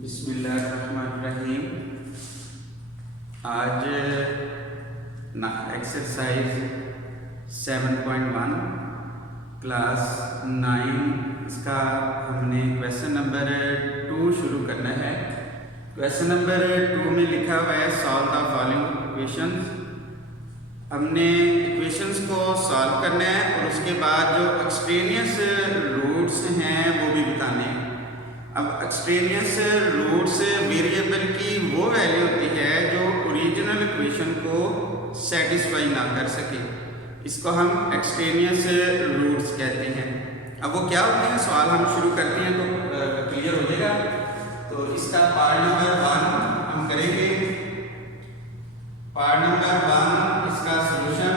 बिस्मिल्लाहिर्रहमानिर्रहीम। आज exercise 7.1 class 9 इसका हमने क्वेश्चन नंबर 2 शुरू करना है। क्वेश्चन नंबर 2 में लिखा हुआ है सॉल्व द फॉलोइंग इक्वेशंस। हमने इक्वेशंस को सॉल्व करना है और उसके बाद जो एक्सट्रेनियस रूट्स हैं वो भी बताने हैं। अब एक्सट्रेनियस रूट्स वेरिएबल की वो वैल्यू होती है जो ओरिजिनल इक्वेशन को सेटिस्फाई ना कर सके, इसको हम एक्सट्रेनियस रूट्स कहते हैं। अब वो क्या होते हैं, सवाल हम शुरू करते हैं तो क्लियर हो जाएगा। तो इसका पार्ट नंबर 1 हम करेंगे। पार्ट नंबर 1 इसका सॉल्यूशन।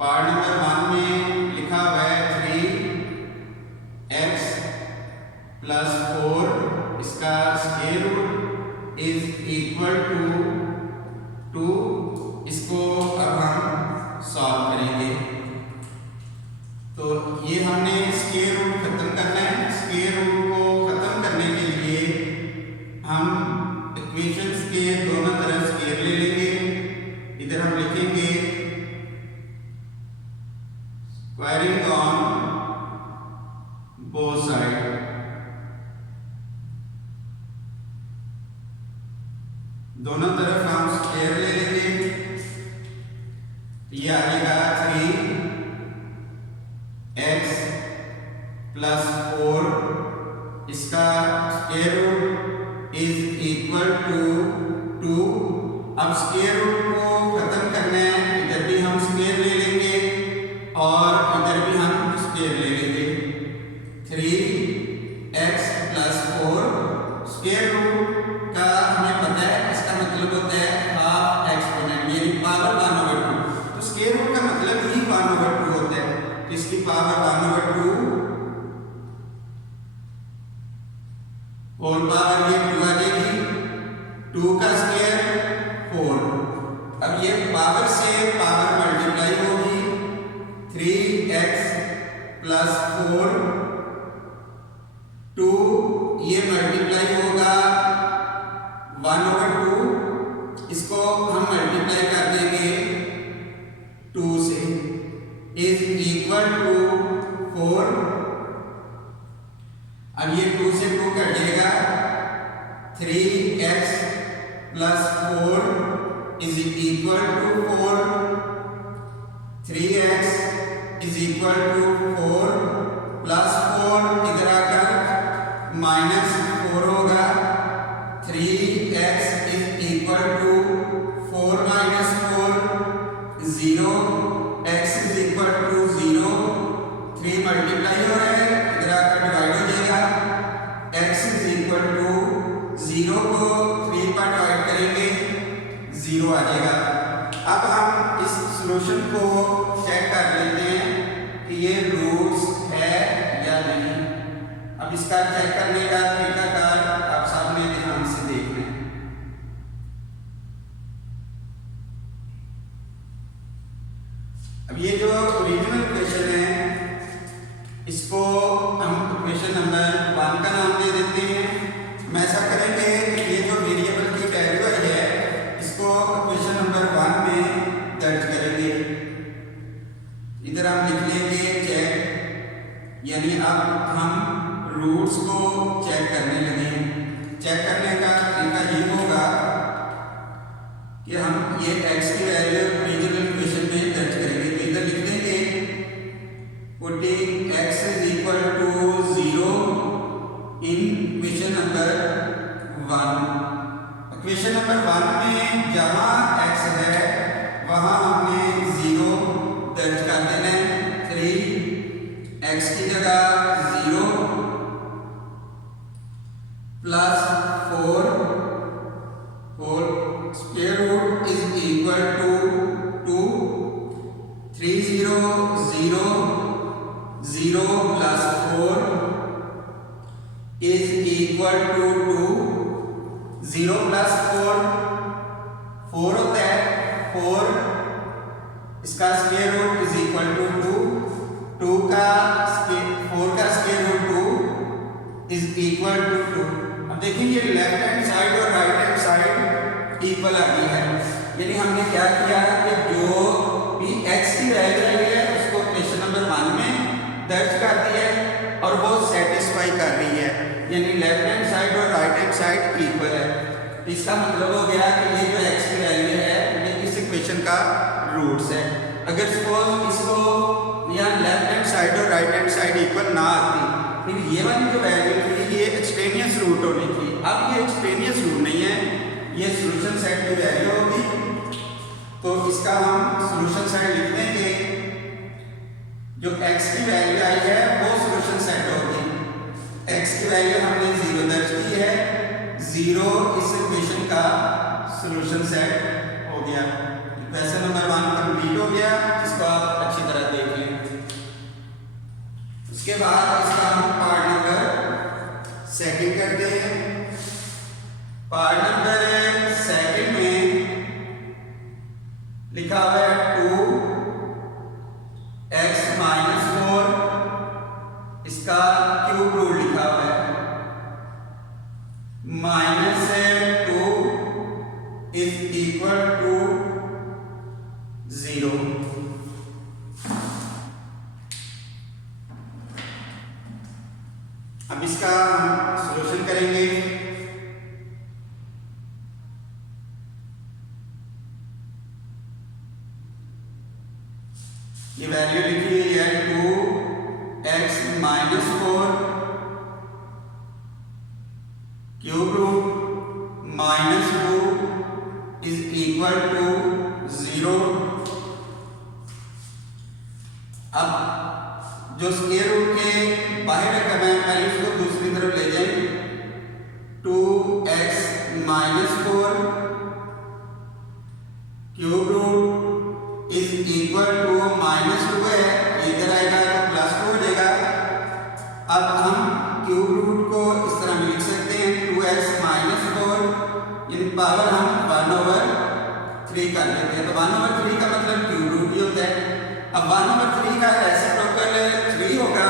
पार्ट नंबर 1 में लिखा हुआ है 3x + 4 इसका square root is equal to 2। इसको अब हम सॉल्व करेंगे। तो ये हमने स्क्वायर रूट खत्म करना है। स्क्वायर रूट को खत्म करने के लिए हम इक्वेशंस के दोनों तरफ स्क्वायर ले लेंगे। इधर हम लिखेंगे स्क्वायरिंग ऑन बोथ साइड। दोनों तरफ हम स्क्वायर ले लेंगे। ये आ जाएगा 3x + 4 इसका square root is equal to 2। अब स्क्वायर रूट को खत्म करना है, इधर भी हम स्क्वायर ले लेंगे और इधर भी हम स्क्वायर ले लेंगे। 3x + 4 स्क्वायर रूट का हमें पता है, इसका मतलब होता है हाफ एक्सपोनेंट यानी पावर 1/2। तो स्क्वायर रूट का मतलब ही 1/2 होता है। इसकी पावर 1/2 और पावर ये 2 आ जाएगी। 2 का स्क्वायर 4। अब ये पावर से पावर मल्टीप्लाई होगी। 3x + 4 2 ये मल्टीप्लाई होगा 1/2। इसको हम मल्टीप्लाई कर देंगे 2 से इज इक्वल टू 4। अब ये 2 से 2 कट जाएगा। 3x + 4 is equal to 4। 3x is equal to 4 + 4 इधर आकर -4 होगा। 3x is equal to 4 - 4 0। x is equal to 0। 3 multiply हो रहा है, इधर आकर डिवाइड हो जाएगा। x इज इक्वल टू 0 को 3 पर डिवाइड करेंगे 0 आ जाएगा। अब हम इस सॉल्यूशन को चेक कर लेते हैं कि ये रूट्स है या नहीं। अब इसका चेक करने का तरीकाकार आप सामने ध्यान से देखना है। अब ये जो ओरिजिनल इक्वेशन है इसको हम इक्वेशन नंबर 1 का नाम दे देते हैं। हम ऐसा करेंगे कि ये जो वेरिएबल की वैल्यू है इसको इक्वेशन नंबर 1 में दर्ज करेंगे। इधर हम लिख लेंगे चेक, यानी अब हम रूट्स को चेक करने लगे। चेक करने का तरीका ये होगा कि हम ये x की वैल्यू ओरिजिनल इक्वेशन में दर्ज करेंगे। तो इधर लिख देंगे putting x is equal to 0 in equation number 1। Equation number 1 में जहां x है वहां हमने 0 दर्ज कर देना है। 3x की जगह 0 + 4 square root is equal to 2। 3 0 0 0 + 4 is equal to 2। 0 + 4 4 होता है। 4 इसका square root is equal to 2। 4 का square root 2 is equal to 2। अब देखिए ये लेफ्ट हैंड साइड और राइट हैंड साइड इक्वल आ गई है, यानी हमने क्या किया कि जो भी x की वैल्यू आई है उसको क्वेश्चन नंबर 1 में दर्ज कर दिया है और वो सेटिस्फाई कर रही है, यानी लेफ्ट हैंड साइड और राइट हैंड साइड इक्वल है। इसका मतलब हो गया कि ये जो x की वैल्यू है ये इस इक्वेशन का रूट्स है। अगर सपोज इसको या लेफ्ट हैंड साइड और राइट हैंड साइड इक्वल ना आती, फिर ये वाली जो वैल्यू थी ये एक्सट्रेनियस रूट होनी थी। अब ये एक्सट्रेनियस रूट नहीं है, ये सॉल्यूशन सेट की वैल्यू होगी। तो इसका हम सॉल्यूशन सेट लिख देंगे, जो x की वैल्यू आई है वो सॉल्यूशन सेट होगी। x की वैल्यू हमने 0 दर्ज की है, 0 इस इक्वेशन का सॉल्यूशन सेट हो गया। क्वेश्चन नंबर 1 कंप्लीट हो गया, इसको आप अच्छी तरह देख लें। उसके बाद इसका हम पार्ट नंबर सेकंड करते हैं। पार्ट नंबर सेकंड में लिखा हुआ है 2x - 4, इसका क्यूब रूट लिखा हुआ है, -2 इज इक्वल टू 0। अब इसका हम सॉल्यूशन करेंगे। ये वैल्यू लिखी हुई है 2x - 4 cube root -2 is equal to 0। अब जो स्क्वायर रूट के बाहर रकम है पहले उसको दूसरी तरफ ले जाएं। 2x - 4 cube root is equal to -2 है, इधर आएगा तो +2 हो जाएगा। अब हम क्यूब रूट को इस तरह भी लिख सकते हैं 2x - 4, यानी पावर हम 1/3 कर लेते हैं। तो 1/3 का मतलब क्यूब रूट ही होता है। अब 1/3 का रेसिप्रोकल 3 होगा।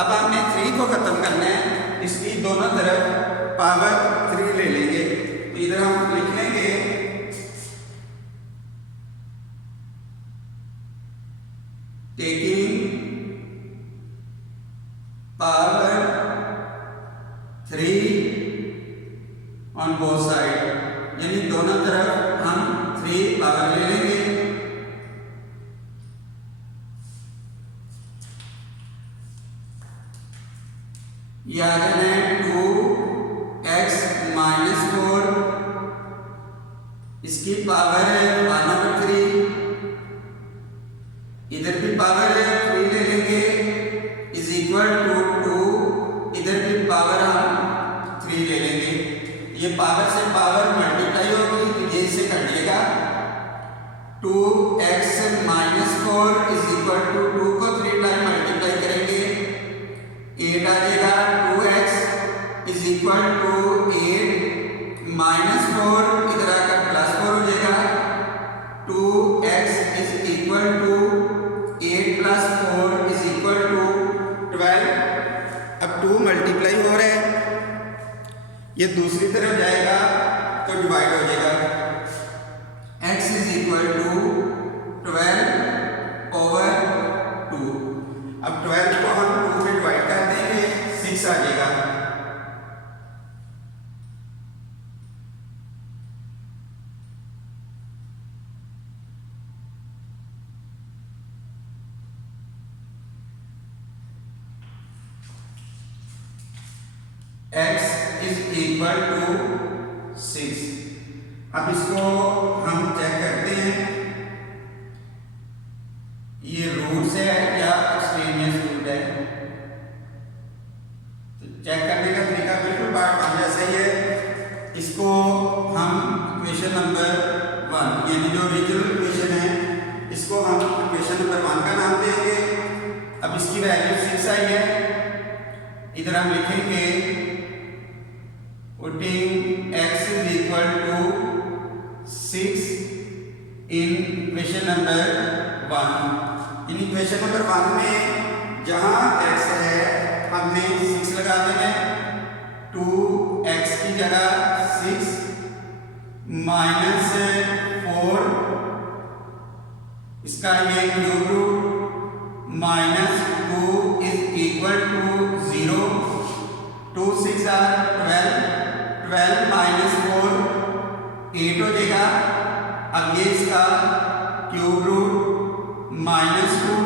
अब हमने 3 को खत्म करना है, इसकी दोनों तरफ पावर 3 ले लेंगे। तो इधर हम लिख लेंगे taking power 3 on both side, यानी दोनों तरफ हम 3 पावर ले लेंगे। ये आ जाना है 2x - 4, इसकी पावर है 1/3, इधर भी पावर 3 ले लेंगे, इज इक्वल टू 2, इधर भी पावर हम 3 ले लेंगे। ये पावर से पावर मल्टीप्लाई होगी तो ये इससे कट जाएगा। 2x - 4 इज इक्वल टू 2 को 3 टाइम मल्टीप्लाई करेंगे, 8 आ जाएगा। 2x इज इक्वल टू 8 - 4, इधर आकर +4 हो जाएगा। 2x is equal to 8 + 4 is equal to 12। अब 2 मल्टीप्लाई हो रहा है, ये दूसरी तरफ जाएगा तो डिवाइड हो जाएगा। x is equal to 12/2। अब 12 को हम 2 में डिवाइड कर देंगे, 6 आ जाएगा। x is equal to 6। अब इसको हम चेक करते हैं ये रूट्स है या एक्सट्रेनियस रूट है। तो चेक करने का तरीका बिल्कुल पार्ट 1 जैसा ही है। इसको हम इक्वेशन नंबर 1 यानी जो ओरिजिनल इक्वेशन है इसको हम इक्वेशन नंबर 1 का नाम देंगे। अब इसकी वैल्यू 6 आई है, इधर हम लिखेंगे putting x is equal to 6 in equation number 1। In equation number 1 में जहां x है हमने 6 लगा देना है 2x की जगह 6 माइनस 4 इसका ये cube root minus 2 is equal to 0। 2 6 are 12, 12 minus 4 8 हो जाएगा। अब ये इसका क्यूब रूट माइनस 2,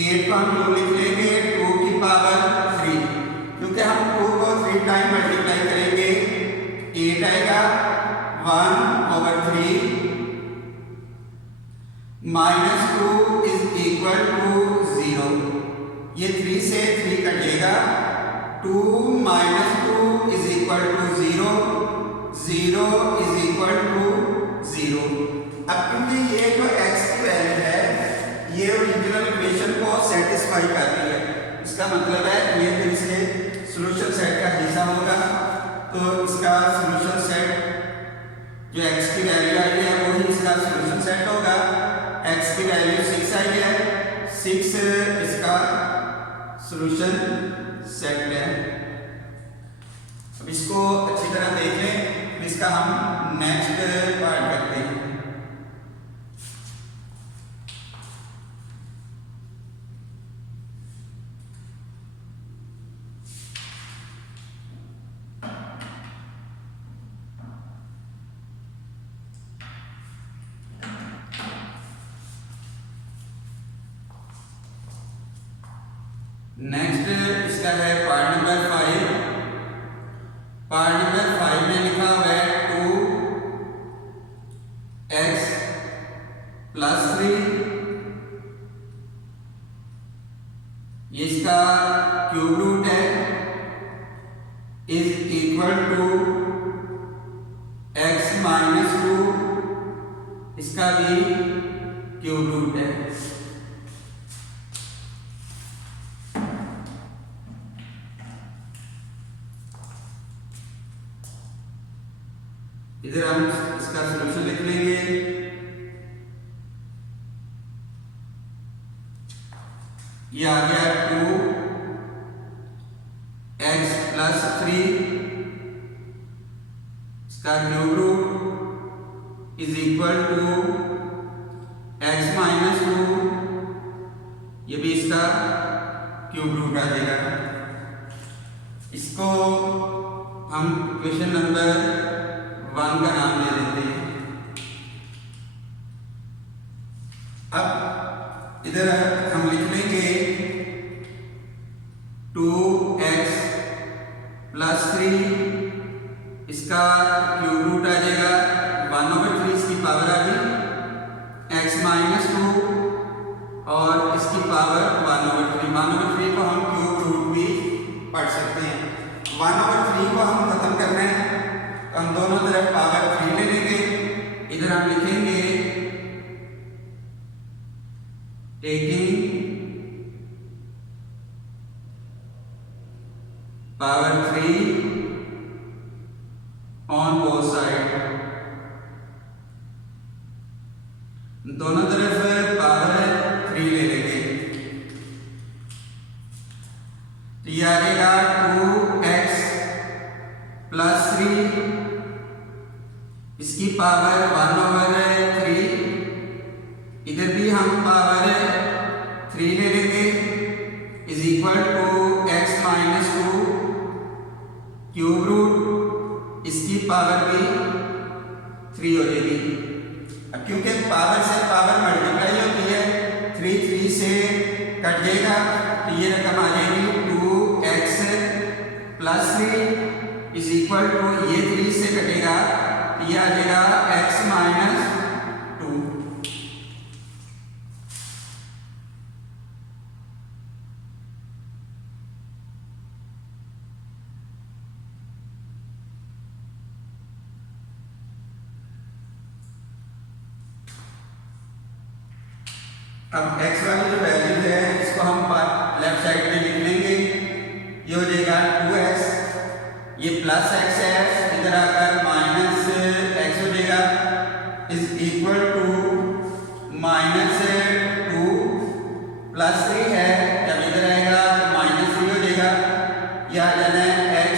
8 को हम लोग लिख लेंगे 2 की पावर 3, क्योंकि हम 2 को 3 टाइम मल्टीप्लाई करेंगे 8 आएगा 1/3 माइनस 2 इज इक्वल टू 0। ये 3 से 3 कटेगा, 2 minus 2 is equal to 0, 0 is equal to 0। अब क्योंकि ये जो x की वैल्यू है ये ओरिजिनल इक्वेशन को सेटिस्फाई कर रही है, इसका मतलब है ये फिर इसके सॉल्यूशन सेट का हिस्सा होगा। तो इसका सॉल्यूशन सेट जो x की वैल्यू आई है वही इसका सॉल्यूशन सेट होगा। x की वैल्यू 6 आई है, 6 इसका सॉल्यूशन सेट है। अब इसको अच्छी तरह देख लें, इसका हम नेक्स्ट पार्ट करते हैं। नेक्स्ट इसका है पार्ट नंबर 5। पार्ट नंबर 5 में लिखा हुआ है 2x प्लस 3, ये इसका क्यूब रूट है, is equal to x minus 2, इसका भी क्यूब रूट है। इधर हम इसका सॉल्यूशन लिख लेंगे। ये आ गया 2x प्लस 3, इसका cube root is equal to x minus 2, ये भी इसका क्यूब रूट आ जाएगा। इसको हम इक्वेशन नंबर 1 का नाम दे देते हैं। अब इधर हम लिख लेंगे 2x प्लस 3, इसका क्यूब रूट आ जाएगा 1/3, इसकी पावर आ गई x माइनस 2 और इसकी पावर 1/3। 1/3 को हम क्यूब रूट भी पढ़ सकते हैं। 1/3 को हम खत्म करना है, हम दोनों तरफ पावर 3 ले लेंगे। इधर हम लिखेंगे taking power 3 on both side, दोनों तरफ पावर 3 ले लेंगे। तो ये आ जाएगा 2x प्लस 3, इसकी पावर 1/3, इधर भी हम पावर 3 ले लेंगे, is equal to x minus 2 cube root, इसकी पावर भी 3 हो जाएगी। अब क्योंकि पावर से पावर मल्टीप्लाई होती है, 3 से कट जाएगा, तो ये रकम आ जाएगी 2x plus 3 is equal to, ये 3 से कटेगा, ये आ जाएगा x माइनस 2। अब x वाली जो वैल्यू है इसको हम लेफ्ट साइड में लिख लेंगे। ये हो जाएगा 2x, ये प्लस x है, इधर आकर माइनस x हो जाएगा, is equal to minus 2 plus 3 है, जब इधर आएगा तो माइनस 3 हो जाएगा, यह आ जाना है x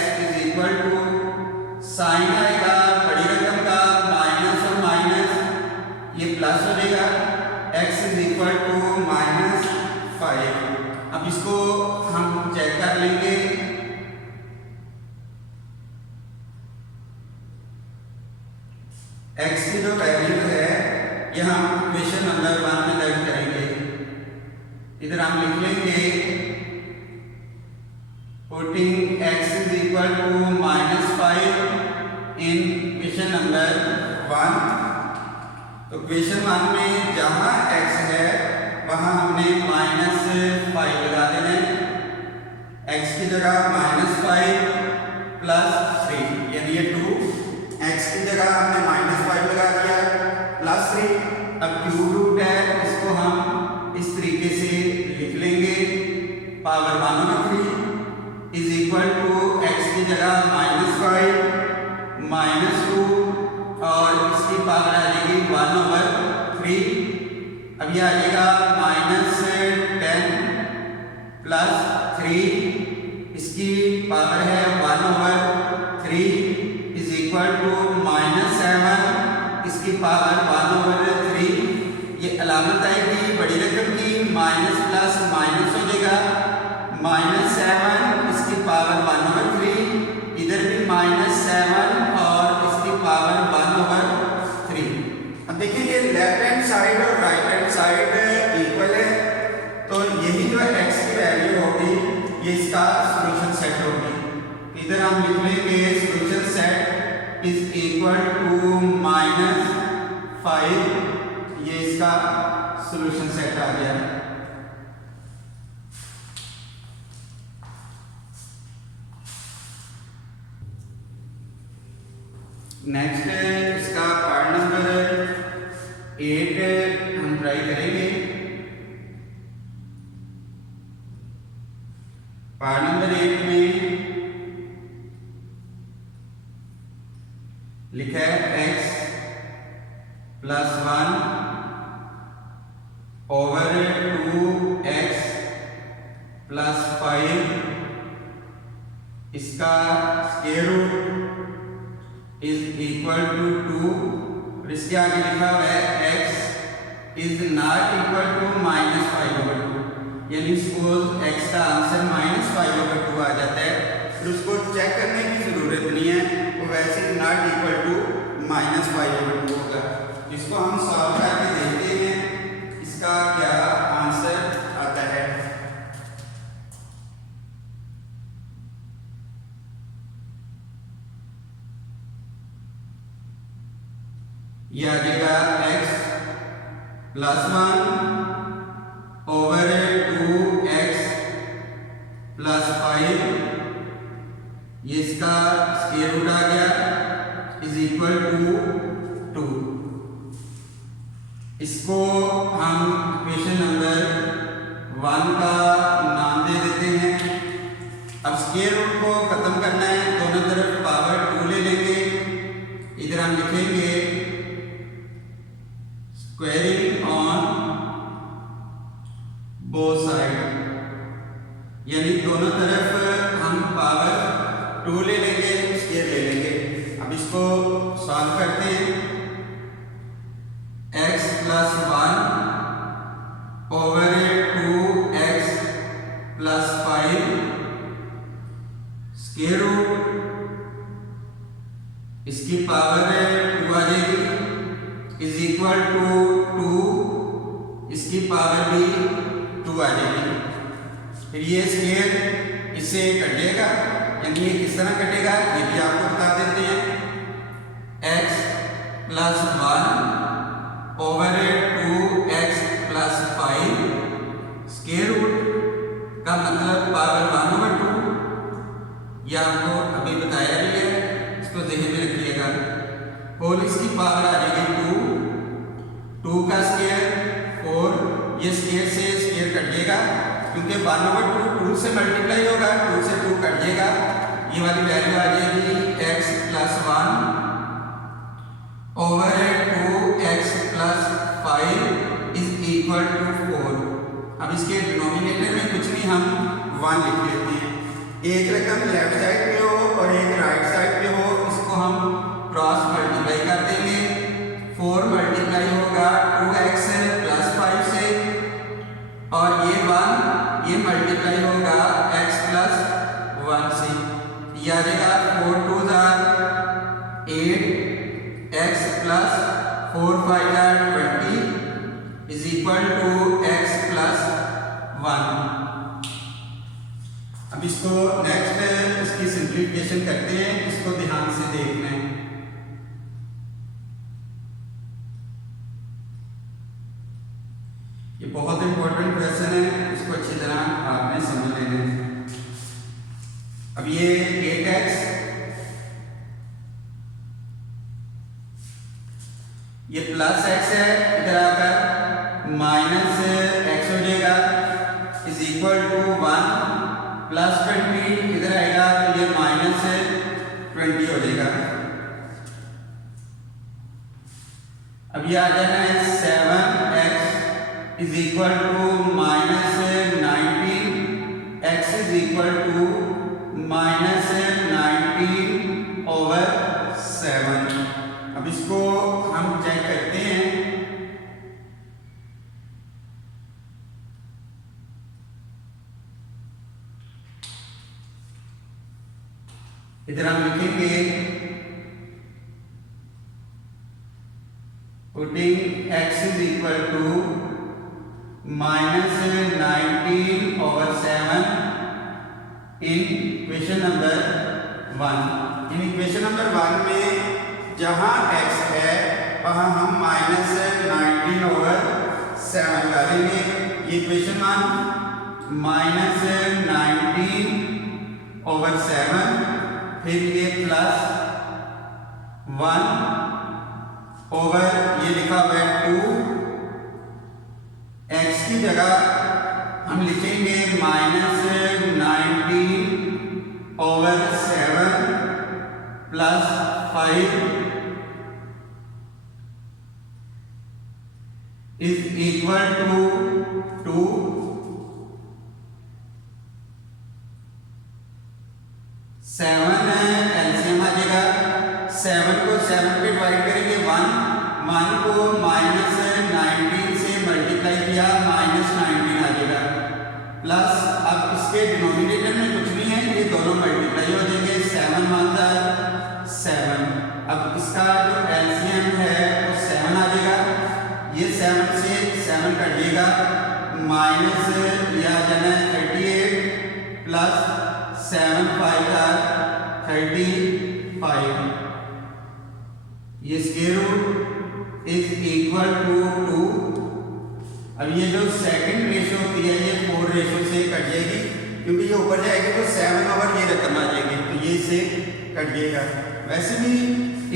अब इसको हम चेक कर लेंगे। x की जो वैल्यू है ये हम इक्वेशन नंबर 1 में दर्ज करेंगे। इधर हम लिख लेंगे putting x is equal to -5 in equation number 1। तो इक्वेशन 1 में जहां x है वहां हमने -5 लगा देना है। x की जगह -5 प्लस 3 यानी ये 2, x की जगह हमने -5 लगा दिया प्लस 3। अब क्यूब रूट है, इसको हम इस तरीके से लिख लेंगे power 1/3 is equal to x की जगह -5 -2 और इसकी पावर आ जाएगी 1/3। अब ये आ जाएगा -10 प्लस 3, इसकी पावर है 1/3 इज इक्वल टू -7, इसकी पावर 1/3। ये अलामत आएगी बड़ी रकम की, माइनस प्लस माइनस हो जाएगा, -7 इसकी पावर 1/3, इधर भी -7 और इसकी पावर 1/3। अब देखिए लेफ्ट हैंड साइड और राइट हैंड साइड इक्वल है, तो यही जो x की वैल्यू होगी ये इसका सॉल्यूशन सेट होगी। इधर हम लिख लेंगे solution set is equal to -5, ये इसका सॉल्यूशन सेट आ गया। नेक्स्ट इसका पार्ट नंबर 8 हम ट्राई करेंगे। पार्ट नंबर 8 में लिखा है x plus 1 over 2x plus 5, इसका square root is equal to 2 और इसके आगे लिखा हुआ है x is not equal to -5/2, यानी सपोज x का आंसर -5/2 आ जाता है, फिर उसको चेक करने की जरूरत नहीं है, वो वैसे ही नॉट इक्वल टू -5/2 होगा। इसको हम सॉल्व करके देखते हैं इसका क्या आंसर आता है। ये आ जाएगा x plus 1 over 2x plus 5, ये इसका स्क्वायर रूट आ गया इज इक्वल टू 2। इसको हम इक्वेशन नंबर 1 का नाम दे देते हैं। अब स्क्वायर रूट को खत्म करना है, दोनों तरफ पावर 2 ले लेंगे। इधर हम लिखेंगे स्क्वायरिंग ऑन बोथ साइड, यानी दोनों तरफ हम पावर 2 ले लेंगे, स्क्वायर ले लेंगे। अब इसको सॉल्व करते हैं। x plus 1 over 2x plus 5 square root, इसकी पावर 2 आ जाएगी इज इक्वल टू 2, इसकी पावर भी 2 आ जाएगी। फिर ये स्क्वायर इससे कट जाएगा, यानी ये किस तरह कटेगा ये भी आपको बता देते हैं। x plus 1 over 2x plus 5 square root का मतलब पावर 1/2, यह आपको अभी बताया भी है, इसको ध्यान में रखिएगा। और इसकी पावर आ जाएगी 2 का स्क्वायर 4, ये स्क्वायर से स्क्वायर कट जाएगा क्योंकि 1/2 2 से मल्टीप्लाई होगा, 2 से 2 कट जाएगा, ये वाली वैल्यू आ जाएगी x plus 1 over 2x plus 5 is equal to 4। अब इसके डिनोमिनेटर में कुछ नहीं, हम 1 लिख लेते हैं। एक रकम लेफ्ट साइड पे हो और एक राइट साइड पे हो, इसको हम क्रॉस मल्टीप्लाई कर देंगे। 4 मल्टीप्लाई होगा 2x प्लस 5 से, और ये 1 ये मल्टीप्लाई होगा x प्लस 1 से, ये आ जाएगा 4 2 8 x plus 4 5 20 is equal to x plus 1। अब इसको नेक्स्ट इसकी सिंप्लीफिकेशन करते हैं, इसको ध्यान से देखना है। ये बहुत इंपॉर्टेंट क्वेश्चन है, इसको अच्छी तरह आपने समझ लेना है। अब ये 8x, ये प्लस x है, इधर आकर माइनस x हो जाएगा इज इक्वल टू 1 प्लस 20 इधर आएगा तो ये माइनस 20 हो जाएगा। अब ये आ जाना है 7x is equal to minus 19, x is equal to minus 19 over 7। अब इसको हम चेक करते हैं। इधर हम लिखेंगे putting x is equal to minus 19 over 7 in equation number 1। In equation number 1 में जहां x है वहां हम माइनस 19 ओवर 7 करेंगे। ये इक्वेशन 1 माइनस 19 ओवर 7, फिर ये प्लस 1 ओवर ये लिखा हुआ है 2, x की जगह हम लिखेंगे minus 19 over 7 plus 5 is equal to 2। 7 LCM आ जाएगा, 7 को 7 पे डिवाइड करेंगे 1 को माइनस 19 से मल्टीप्लाई किया माइनस 19 आ जाएगा, प्लस अब इसके डिनोमिनेटर में कुछ नहीं है, ये दोनों मल्टीप्लाई हो जाएंगे, 7 1 7। अब इसका जो एलसीएम है वो 7 आ जाएगा, ये 7 से 7 कट जाएगा, माइनस ये आ जाना है 38 प्लस 7 5 35, ये square root is equal to 2। अब ये जो सेकंड रेशो होती है ये 4 रेशो से कट जाएगी, क्योंकि ये ऊपर जाएगी तो 7 ओवर ये रकम आ जाएगी, तो ये इससे कट जाएगा। वैसे भी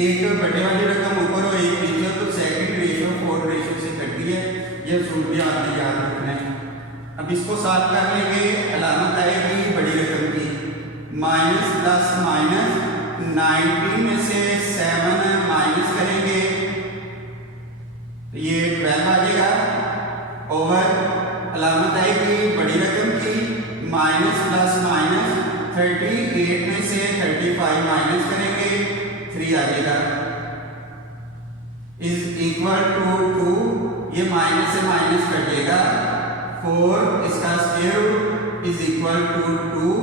एक बड़े वाली रकम ऊपर हो एक नीचे तो सेकंड रेशो 4 रेशो से कटती है, ये सूत्र भी आपने याद रखना है। अब इसको साथ कर लेंगे, अलामत आएगी बड़ी रकम की, माइनस प्लस माइनस 19 में से 7 माइनस करेंगे तो ये 12 आ जाएगा, ओवर अलामत आएगी बड़ी रकम की, माइनस प्लस माइनस 38 में से 35 माइनस करेंगे 3 आ जाएगा, इज इक्वल टू 2, ये माइनस से माइनस कट जाएगा, 4 इसका square root is equal to 2,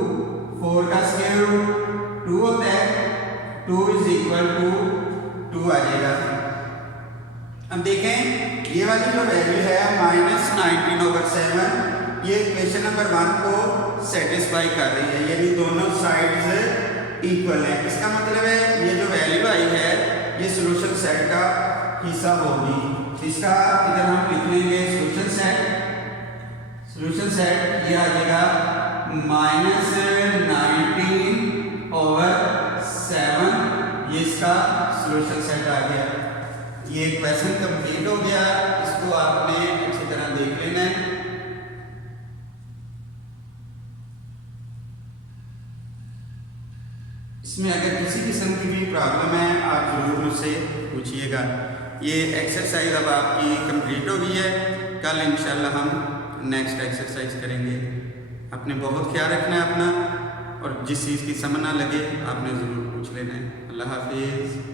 4 का स्क्वायर रूट 2 होता है, 2 इज इक्वल टू 2 आ जाएगा। अब देखें ये वाली जो वैल्यू है माइनस 19 ओवर 7, ये इक्वेशन नंबर 1 को सेटिस्फाई कर रही है, यानी दोनों साइड्स इक्वल है। इसका मतलब है ये जो वैल्यू आई है ये सॉल्यूशन सेट का हिस्सा होगी। इसका इधर हम लिख लेंगे सॉल्यूशन सेट ये आ जाएगा माइनस 19 ओवर 7, ये इसका सॉल्यूशन सेट आ गया। ये क्वेश्चन कंप्लीट हो गया, इसको आपने अच्छी तरह देख लेना है। इसमें अगर किसी किस्म की भी प्रॉब्लम है आप ज़रूर मुझसे पूछिएगा। ये एक्सरसाइज अब आपकी कंप्लीट हो गई है, कल इंशाल्लाह हम नेक्स्ट एक्सरसाइज करेंगे। आपने बहुत ख्याल रखना है अपना, और जिस चीज़ की समझ ना लगे आपने ज़रूर पूछ लेना है। अल्लाह हाफिज़।